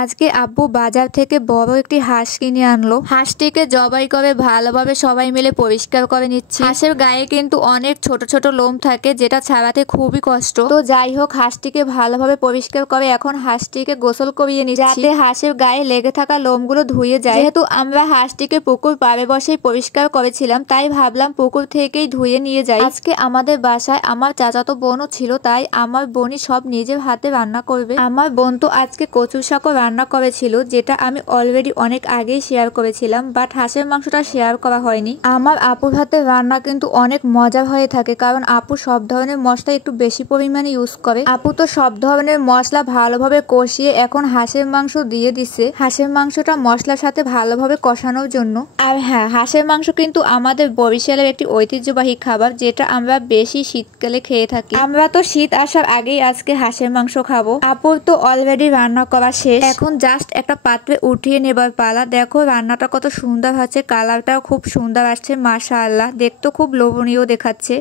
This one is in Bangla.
আজকে আব্বু বাজার থেকে বড় একটি হাঁস কিনে আনলো। হাঁসটিকে জবাই করে ভালোভাবে সবাই মিলে পরিষ্কার করে নিচ্ছি। হাঁসের গায়ে কিন্তু অনেক ছোট ছোট লোম থাকে, যেটা ছাড়াতে খুবই কষ্ট। তো যাই হোক, হাঁসটিকে ভালোভাবে পরিষ্কার করে এখন হাঁসটিকে গোসল করিয়ে নিচ্ছি, যাতে হাঁসের গায়ে লেগে থাকা লোমগুলো ধুয়ে যায়। যেহেতু আমরা হাঁসটিকে পুকুর পাড়ে বসেই পরিষ্কার করেছিলাম, তাই ভাবলাম পুকুর থেকেই ধুয়ে নিয়ে যাই। আজকে আমাদের বাসায় আমার চাচাতো বোনও ছিল, তাই আমার বোনই সব নিজের হাতে রান্না করবে। আমার বোন তো আজকে কচু শাকও রান্না করেছিল, যেটা আমি অলরেডি অনেক আগেই শেয়ার করেছিলাম, বাট হাঁসের মাংসটা শেয়ার করা হয়নি। আমার আপুর হাতের রান্না কিন্তু অনেক মজার হয়ে থাকে, কারণ আপু সব ধরনের মশলা একটু বেশি পরিমাণে ইউজ করে। আপু তো সব ধরনের মশলা ভালোভাবে কষিয়ে এখন হাঁসের মাংস দিয়ে দিছে, হাঁসের মাংসটা মশলার সাথে ভালোভাবে কষানোর জন্য। আর হ্যাঁ, হাঁসের মাংস কিন্তু আমাদের বরিশালের একটি ঐতিহ্যবাহী খাবার, যেটা আমরা বেশি শীতকালে খেয়ে থাকি। আমরা তো শীত আসার আগেই আজকে হাঁসের মাংস খাবো। আপুর তো অলরেডি রান্না করা শেষ, এখন জাস্ট একটা পাত্রে উঠিয়ে নেবার পালা। দেখো রান্নাটা কত সুন্দর হচ্ছে, কালারটাও খুব সুন্দর আসছে, মাশাআল্লাহ, দেখতে খুব লোভনীয় দেখাচ্ছে।